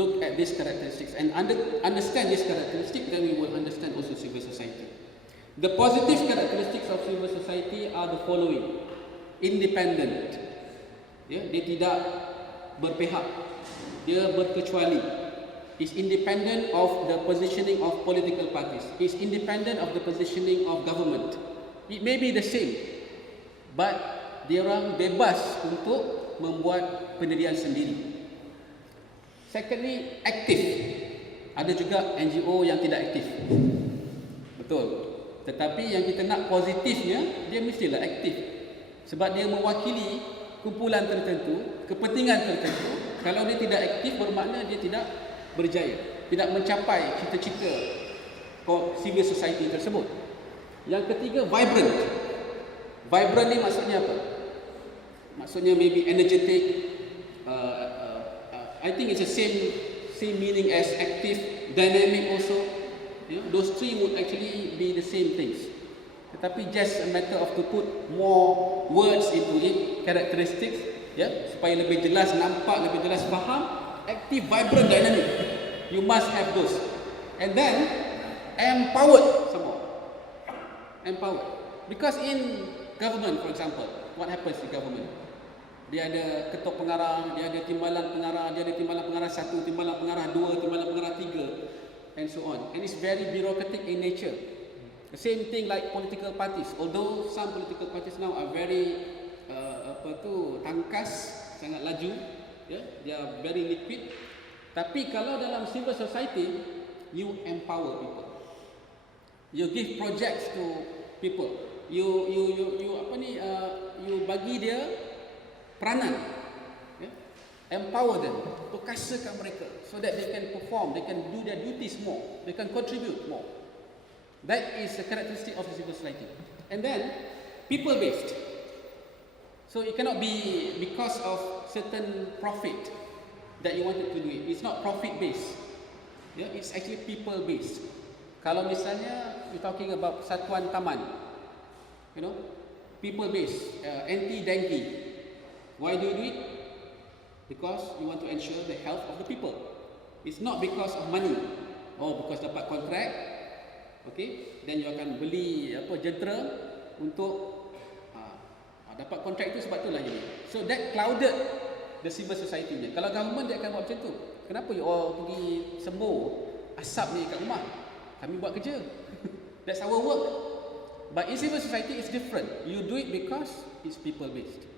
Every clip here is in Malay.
look at these characteristics and understand these characteristics, then we will understand also civil society. The positive characteristics of civil society are the following: independent, dia tidak berpihak, dia berkecuali, is independent of the positioning of political parties, is independent of the positioning of government. It may be the same, but dia orang bebas untuk membuat pendirian sendiri. Secondly, aktif. Ada juga NGO yang tidak aktif. Betul. Tetapi yang kita nak positifnya, dia mestilah aktif. Sebab dia mewakili kumpulan tertentu, kepentingan tertentu. Kalau dia tidak aktif, bermakna dia tidak berjaya, tidak mencapai cita-cita civil society tersebut. Yang ketiga, vibrant. Vibrant ni maksudnya apa? Maksudnya maybe energetic. I think it's the same meaning as active, dynamic also. Those three would actually be the same things. Tetapi just a matter of to put more words into it, characteristics, supaya lebih jelas nampak, lebih jelas faham. Active, vibrant, dynamic. You must have those. And then empowered some more. Empowered. Because in government, for example, what happens in government? Dia ada ketua pengarah, dia ada timbalan pengarah, dia ada timbalan pengarah 1, timbalan pengarah 2, timbalan pengarah 3, and so on. And it's very bureaucratic in nature. The same thing like political parties. Although some political parties now are very tangkas, sangat laju, they are very liquid. Tapi kalau dalam civil society, you empower people. You give projects to people. You bagi dia peranan, empower them, perkasakan mereka so that they can perform, they can do their duties more, they can contribute more. That is a characteristic of the civil society. And then people based. So it cannot be because of certain profit that you wanted to do it. It's not profit based. It's actually people based. Kalau misalnya we're talking about Satuan Taman, people based, anti-dengue. Why do you do it? Because you want to ensure the health of the people. It's not because of money. Because dapat kontrak, okay, then you akan beli jentera untuk dapat kontrak itu, sebab itulah jadi. So that clouded the civil society ni. Kalau government dia akan buat macam tu. Kenapa you all pergi sembur asap ni kat rumah? Kami buat kerja. That's our work. But in civil society it's different. You do it because it's people based.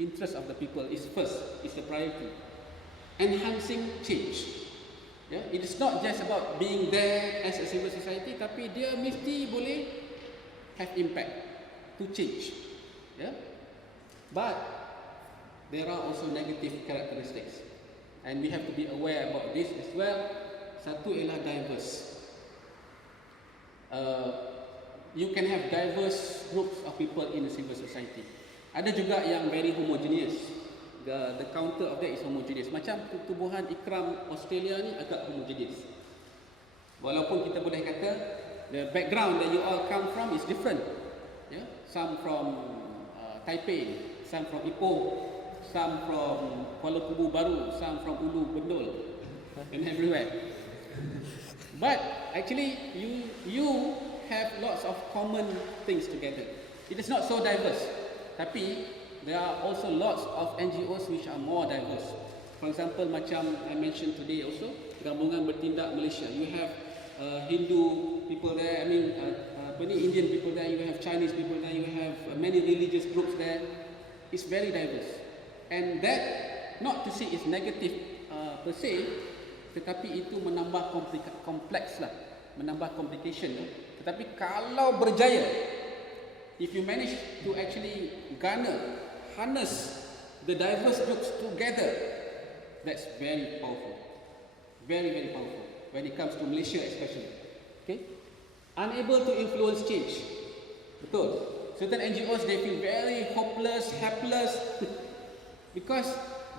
Interest of the people is first, is the priority. Enhancing change. It is not just about being there as a civil society, tapi dia mesti boleh have impact to change. But there are also negative characteristics, and we have to be aware about this as well. Satu ialah diverse. You can have diverse groups of people in a civil society. Ada juga yang very homogeneous. The counter of that is homogeneous. Macam tubuhan Ikram Australia ni agak homogeneous. Walaupun kita boleh kata the background that you all come from is different. Some from Taipei, some from Ipoh, some from Kuala Kubu Baru, some from Ulu Bendul, and everywhere. But actually you have lots of common things together. It is not so diverse. Tapi there are also lots of NGOs which are more diverse. For example, macam I mentioned today also, Gabungan Bertindak Malaysia. You have Hindu people there, Indian people there, you have Chinese people there, you have many religious groups there. It's very diverse. And that, not to say it's negative per se, tetapi itu menambah kompleks lah, menambah complication. Tetapi kalau berjaya, if you manage to actually harness the diverse groups together, that's very powerful. Very, very powerful. When it comes to Malaysia especially. Okay? Unable to influence change. Betul. Certain NGOs, they feel very hopeless, helpless. Because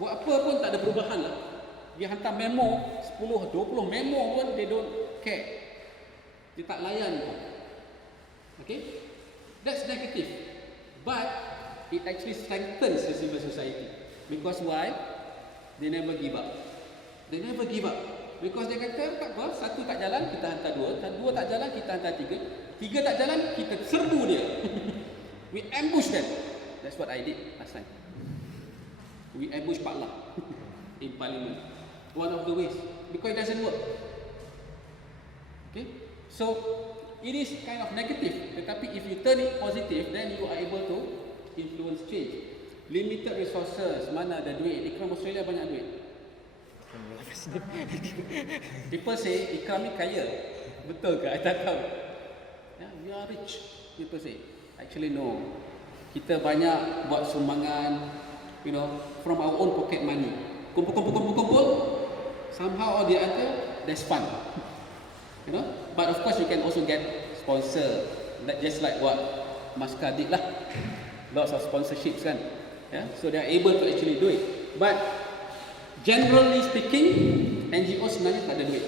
buat apa pun tak ada perubahan lah. Dia hantar memo, 10, 20 memo pun, they don't care. Dia tak layan pun. Okay? That's negative, but it actually strengthens the civil society. Because why? They never give up. They never give up. Because dia kata, tak apa, satu tak jalan, kita hantar dua. Dua tak jalan, kita hantar tiga. Tiga tak jalan, kita serbu dia. We ambush them. That's what I did last time. We ambush Pak Lah in parliament. One of the ways. Because it doesn't work. Okay? So, it is kind of negative. Tetapi if you turn it positive, then you are able to influence change. Limited resources, mana ada duit? Ikram Australia banyak duit. People say Ikram ni kaya. Betul ke? I tak tahu. Yeah, we are rich. People say. Actually no. Kita banyak buat sumbangan, you know, from our own pocket money. Kumpul. Somehow or the other, there's fun. You know. But of course you can also get sponsor. Just like what Maskar did lah. Lots of sponsorships kan. Yeah? So they are able to actually do it. But generally speaking, NGO sebenarnya tak ada duit.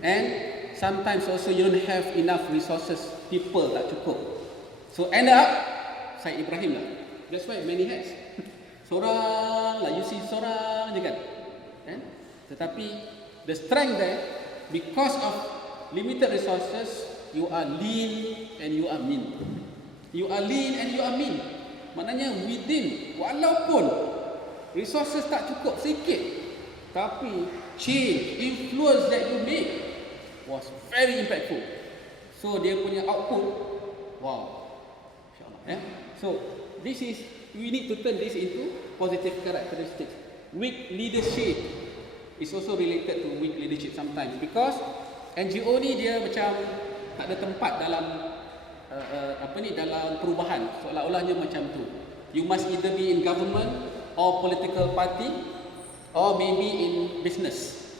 And sometimes also you don't have enough resources. People tak cukup. So end up, Syed Ibrahim lah. That's why many hats. Seorang lah, you see seorang je kan. Tetapi the strength there, because of limited resources, you are lean and you are mean. You are lean and you are mean. Maknanya within, walaupun resources tak cukup sikit, tapi change, influence that you make was very impactful. So dia punya output, wow, insyaAllah. So this is, we need to turn this into positive characteristics. Weak leadership is also related to weak leadership sometimes, because NGO ni dia macam tak ada tempat dalam dalam perubahan, seolah-olahnya macam tu. You must either be in government or political party or maybe in business,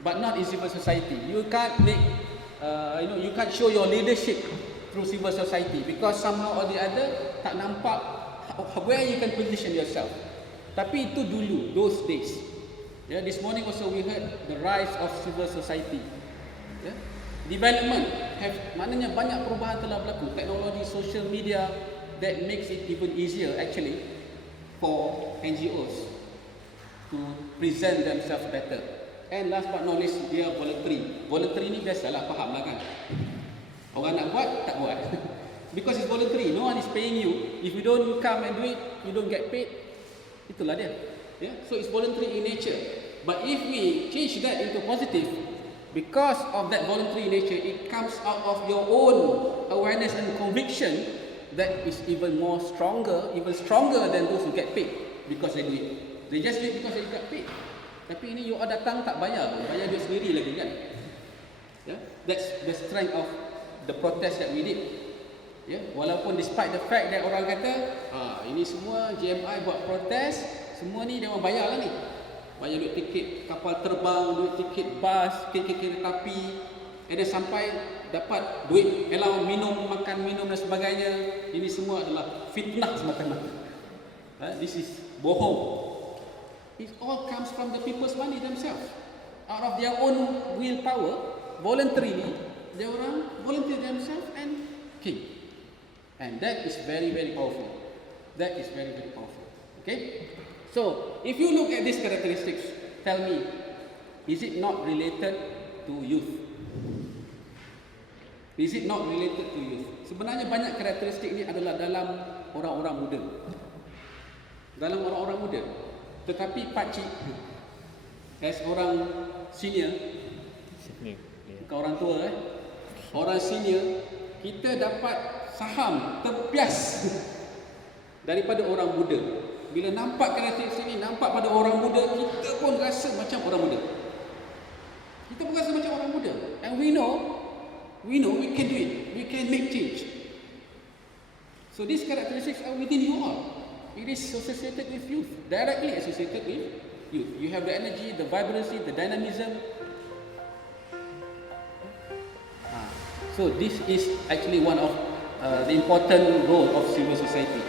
but not in civil society. You can't make you can't show your leadership through civil society, because somehow or the other tak nampak where you can position yourself. Tapi itu dulu, those days. This morning also we heard the rise of civil society. Development maknanya banyak perubahan telah berlaku. Teknologi, social media, that makes it even easier actually for NGOs to present themselves better. And last but not least, dia voluntary. Voluntary ni biasalah, faham lah kan. Orang nak buat, tak buat. Because it's voluntary, no one is paying you. If you don't come and do it, you don't get paid. Itulah dia. So it's voluntary in nature. But if we change that into positive, because of that voluntary nature, it comes out of your own awareness and conviction that is even more stronger, even stronger than those who get paid because they do it. They just do it because they got paid. Tapi ini you datang tak bayar duit sendiri lagi kan. That's the strength of the protest that we did. Walaupun despite the fact that orang kata, ini semua GMI buat protes, semua ni dia orang bayar lah ni. Bayar duit tiket kapal terbang, duit tiket bas, tiket kereta api, dan sampai dapat duit allowance minum, makan minum dan sebagainya. Ini semua adalah fitnah semata-mata. This is bohong. It all comes from the people's money themselves. Out of their own willpower, voluntarily, they orang volunteer themselves and came. And that is very, very powerful. That is very, very powerful. Okay? So, if you look at these characteristics, tell me, is it not related to youth? Is it not related to youth? Sebenarnya banyak karakteristik ini adalah dalam orang-orang muda. Dalam orang-orang muda. Tetapi pakcik, as orang senior, bukan orang tua orang senior, kita dapat saham terbias daripada orang muda. Bila nampak karakteristik ini, nampak pada orang muda, kita pun rasa macam orang muda. Kita pun rasa macam orang muda. And we know we can do it. We can make change. So these characteristics are within you all. It is associated with youth, directly associated with youth. You have the energy, the vibrancy, the dynamism. So this is actually one of the important role of civil society.